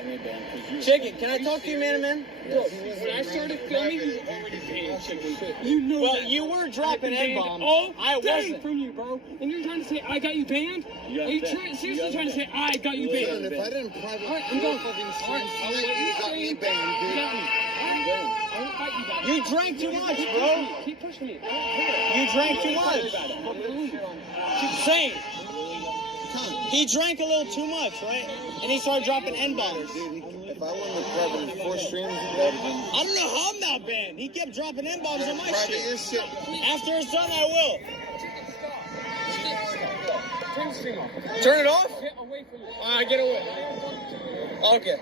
got me banned because you. Chicken, can I talk to you, man to man? Bro, when I started filming, you were already banned, Chicken. You know Well, that. you were dropping N-bombs. All I day wasn't. from you, bro. And you're trying to say I got you banned? You got Are you banned. seriously trying to say I got you Listen, banned? if I didn't private Alright, I'm going. fucking Alright, stream I'll let tonight, you you got me stream. banned, You dude. got me. I won't fight you about it. You drank too much, Keep bro. pushing me. Keep pushing me. I don't care. You drank too much. Same. He drank a little too much, right? And he started dropping N-bombs. Dude, if I wouldn't have private 4 streams, that would have been... I don't know how I'm not banned. He kept dropping N-bombs on my Private shit. your shit. After it's done, I will. Turn the stream off. Turn it off? Get away from me. Get away. Okay.